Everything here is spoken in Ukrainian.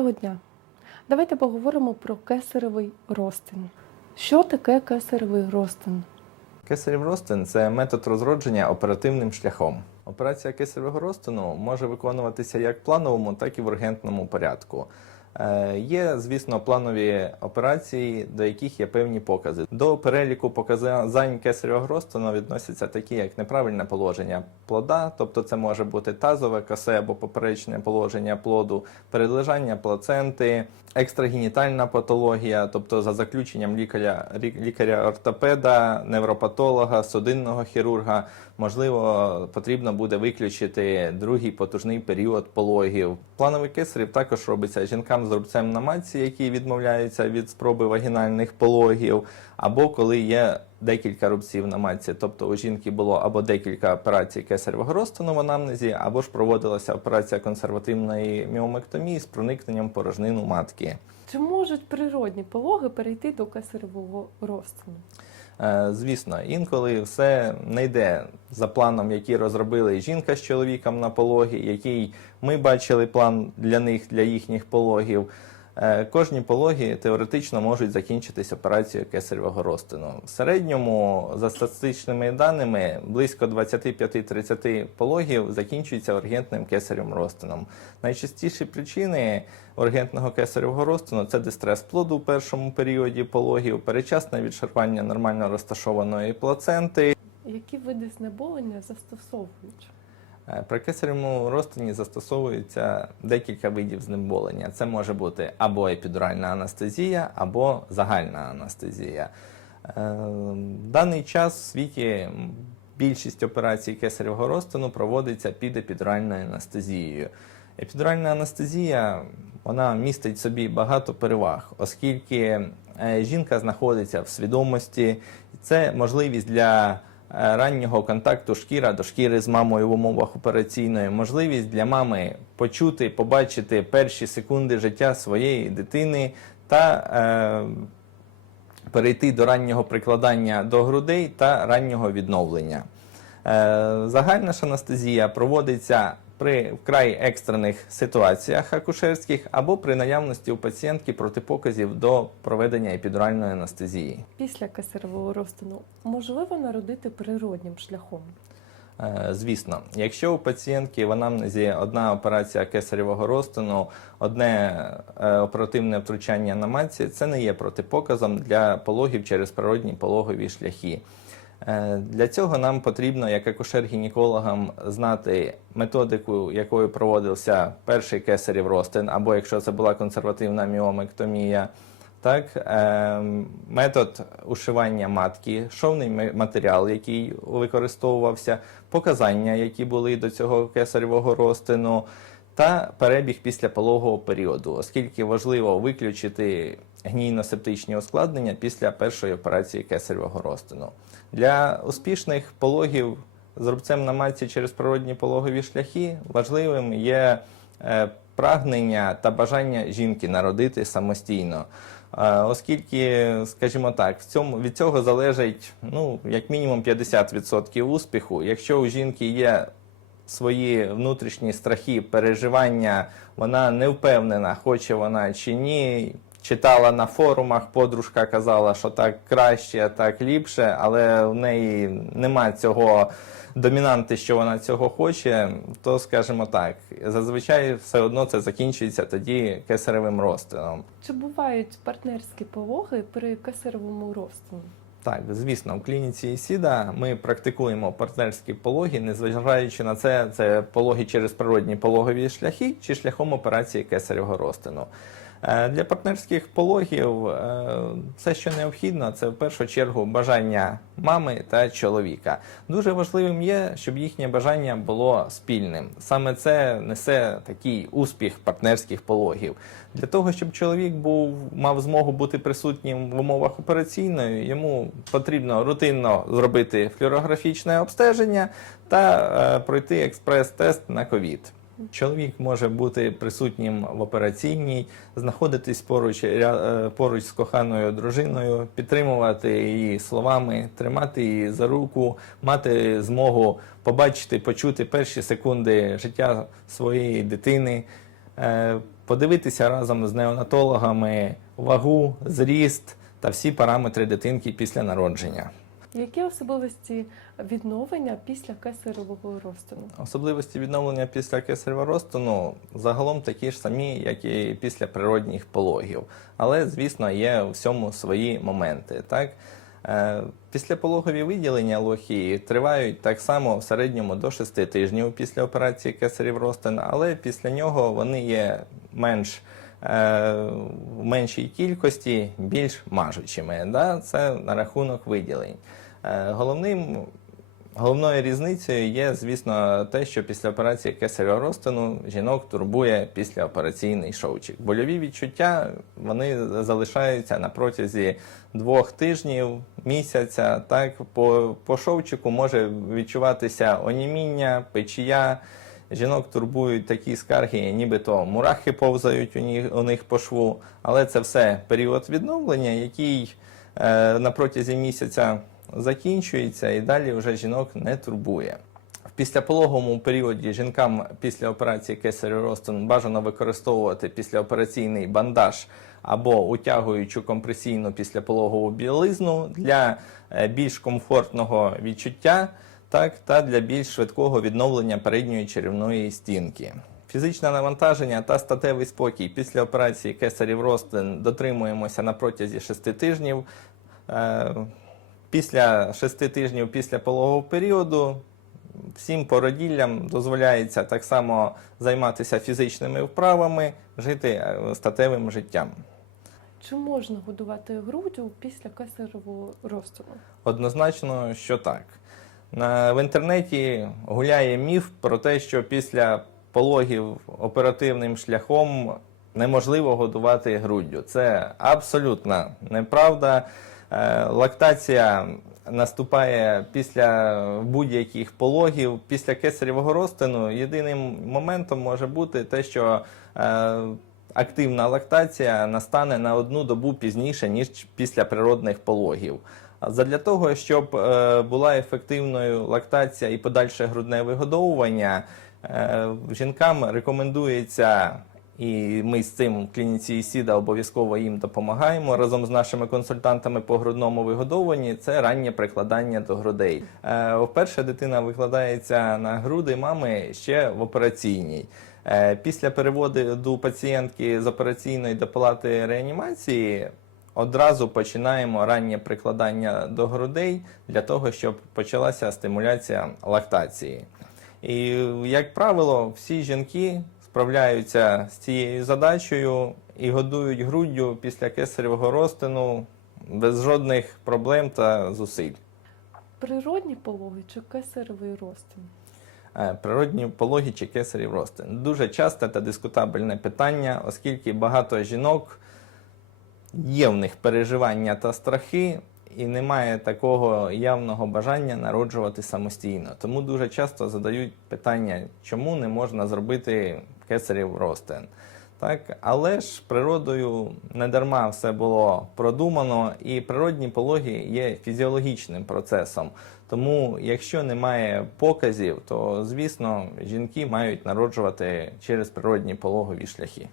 Доброго дня. Давайте поговоримо про кесаревий розтин. Що таке кесаревий розтин? Кесарів розтин це метод розродження оперативним шляхом. Операція кесаревого розтину може виконуватися як в плановому, так і в ургентному порядку. Е, Є, звісно, планові операції, до яких є певні покази. До переліку показань кесаревого розтину відносяться такі, як неправильне положення плода, тобто це може бути тазове косе або поперечне положення плоду, перележання плаценти, екстрагенітальна патологія, тобто за заключенням лікаря, лікаря ортопеда, невропатолога, судинного хірурга, можливо, потрібно буде виключити другий потужний період пологів. Плановий кесарів також робиться жінкам з рубцем на матці, які відмовляються від спроби вагінальних пологів, або коли є декілька рубців на матці, тобто у жінки було або декілька операцій кесаревого розтину в анамнезі, або ж проводилася операція консервативної міомектомії з проникненням порожнину матки. Чи можуть природні пологи перейти до кесаревого розтину? Е, Звісно, інколи все не йде за планом, який розробили жінка з чоловіком на пологі, який ми бачили план для них, для їхніх пологів. Е, Кожні пологи теоретично можуть закінчитись операцією кесаревого розтину. В середньому, за статистичними даними, близько 25-30 пологів закінчуються ургентним кесаревим розтином. Найчастіші причини ургентного кесаревого розтину це дистрес плоду у першому періоді пологів, перечасне відшарпання нормально розташованої плаценти. Які види знеболення застосовують? Е, При кесаревому розтині застосовується декілька видів знеболення. Це може бути або епідуральна анестезія, або загальна анестезія. Е, В даний час в світі більшість операцій кесаревого розтину проводиться під епідуральною анестезією. Епідуральна анестезія вона містить собі багато переваг, оскільки е, жінка знаходиться в свідомості, це можливість для раннього контакту шкіра до шкіри з мамою в умовах операційної, можливість для мами почути, побачити перші секунди життя своєї дитини та е, перейти до раннього прикладання до грудей та раннього відновлення. Е, Загальна ж анестезія проводиться при вкрай екстрених ситуаціях акушерських або при наявності у пацієнтки протипоказів до проведення епідуральної анестезії. Після кесаревого розтину можливо народити природнім шляхом? Е, Звісно, якщо у пацієнтки в анамнезі одна операція кесаревого розтину, одне е, оперативне втручання на матці, це не є протипоказом для пологів через природні пологові шляхи. Е, Для цього нам потрібно, як акушер-гінекологам, знати методику, якою проводився перший кесарів розтин, або якщо це була консервативна міомектомія, так, е, метод ушивання матки, шовний матеріал, який використовувався, показання, які були до цього кесаревого розтину, та перебіг після пологового періоду, оскільки важливо виключити гнійно-септичні ускладнення після першої операції кесаревого розтину. Для успішних пологів з рубцем на матці через природні пологові шляхи важливим є е, прагнення та бажання жінки народити самостійно. Е, Оскільки, скажімо так, в цьому від цього залежить ну як мінімум 50% успіху. Якщо у жінки є свої внутрішні страхи, переживання, вона не впевнена, хоче вона чи ні. Читала на форумах, подружка казала, що так краще, так ліпше, але в неї нема цього домінанти, що вона цього хоче, то скажімо так, зазвичай все одно це закінчується тоді кесаревим розтином. Чи бувають партнерські пологи при кесаревому розтині? Так, звісно, в клініці Ісіда ми практикуємо партнерські пологи, незважаючи на це, це пологи через природні пологові шляхи чи шляхом операції кесаревого розтину. Е, Для партнерських пологів е, все, що необхідно, це в першу чергу бажання мами та чоловіка. Дуже важливим є, щоб їхнє бажання було спільним. Саме це несе такий успіх партнерських пологів. Для того, щоб чоловік був мав змогу бути присутнім в умовах операційної, йому потрібно рутинно зробити флюорографічне обстеження та е, пройти експрес-тест на ковід. Чоловік може бути присутнім в операційній, знаходитись поруч, е, поруч з коханою дружиною, підтримувати її словами, тримати її за руку, мати змогу побачити, почути перші секунди життя своєї дитини. Е, подивитися разом з неонатологами вагу, зріст та всі параметри дитинки після народження. Які особливості відновлення після кесаревого розтину? Особливості відновлення після кесаревого розтину загалом такі ж самі, як і після природних пологів. Але, звісно, є у всьому свої моменти. Так? Е, Післяпологові виділення лохії тривають так само в середньому до 6 тижнів після операції кесарів розтин, але після нього вони є менш в меншій кількості, більш мажучими. Да? Це на рахунок виділень. Е, Головним Головною різницею є, звісно, те, що після операції кесаревого розтину жінок турбує післяопераційний шовчик. Больові відчуття вони залишаються на протязі двох тижнів, місяця. Так, по, по шовчику може відчуватися оніміння, печія. Жінок турбують такі скарги, нібито мурахи повзають у них, у них по шву, але це все період відновлення, який е, на протязі місяця закінчується і далі вже жінок не турбує. В післяпологовому періоді жінкам після операції кесарю розтин бажано використовувати післяопераційний бандаж або утягуючу компресійну післяпологову білизну для е, більш комфортного відчуття так, та для більш швидкого відновлення передньої черевної стінки. Фізичне навантаження та статевий спокій після операції кесарів розтин дотримуємося на протязі 6 тижнів. Е, Після 6 тижнів після пологового періоду всім породіллям дозволяється так само займатися фізичними вправами, жити е, статевим життям. Чи можна годувати груддю після кесаревого розтину? Однозначно, що так. В інтернеті гуляє міф про те, що після пологів оперативним шляхом неможливо годувати груддю. Це абсолютна неправда. Е, Лактація наступає після будь-яких пологів, після кесаревого розтину. Єдиним моментом може бути те, що е, активна лактація настане на одну добу пізніше, ніж після природних пологів. Задля того, щоб е, була ефективною лактація і подальше грудне вигодовування, е, жінкам рекомендується, і ми з цим в клініці ІСІДА обов'язково їм допомагаємо разом з нашими консультантами по грудному вигодовуванні. Це раннє прикладання до грудей. Е, Вперше дитина викладається на груди мами ще в операційній. Після переводу пацієнтки з операційної до палати реанімації одразу починаємо раннє прикладання до грудей для того, щоб почалася стимуляція лактації. І, як правило, всі жінки справляються з цією задачею і годують груддю після кесаревого розтину без жодних проблем та зусиль. Природні пологи чи кесаревий розтин? Е, Природні пологи чи кесарів розтин. Дуже часте та дискутабельне питання, оскільки багато жінок є в них переживання та страхи, і немає такого явного бажання народжувати самостійно. Тому дуже часто задають питання, чому не можна зробити кесарів розтин. Так, але ж природою не дарма все було продумано, і природні пологи є фізіологічним процесом. Тому, якщо немає показів, то звісно жінки мають народжувати через природні пологові шляхи.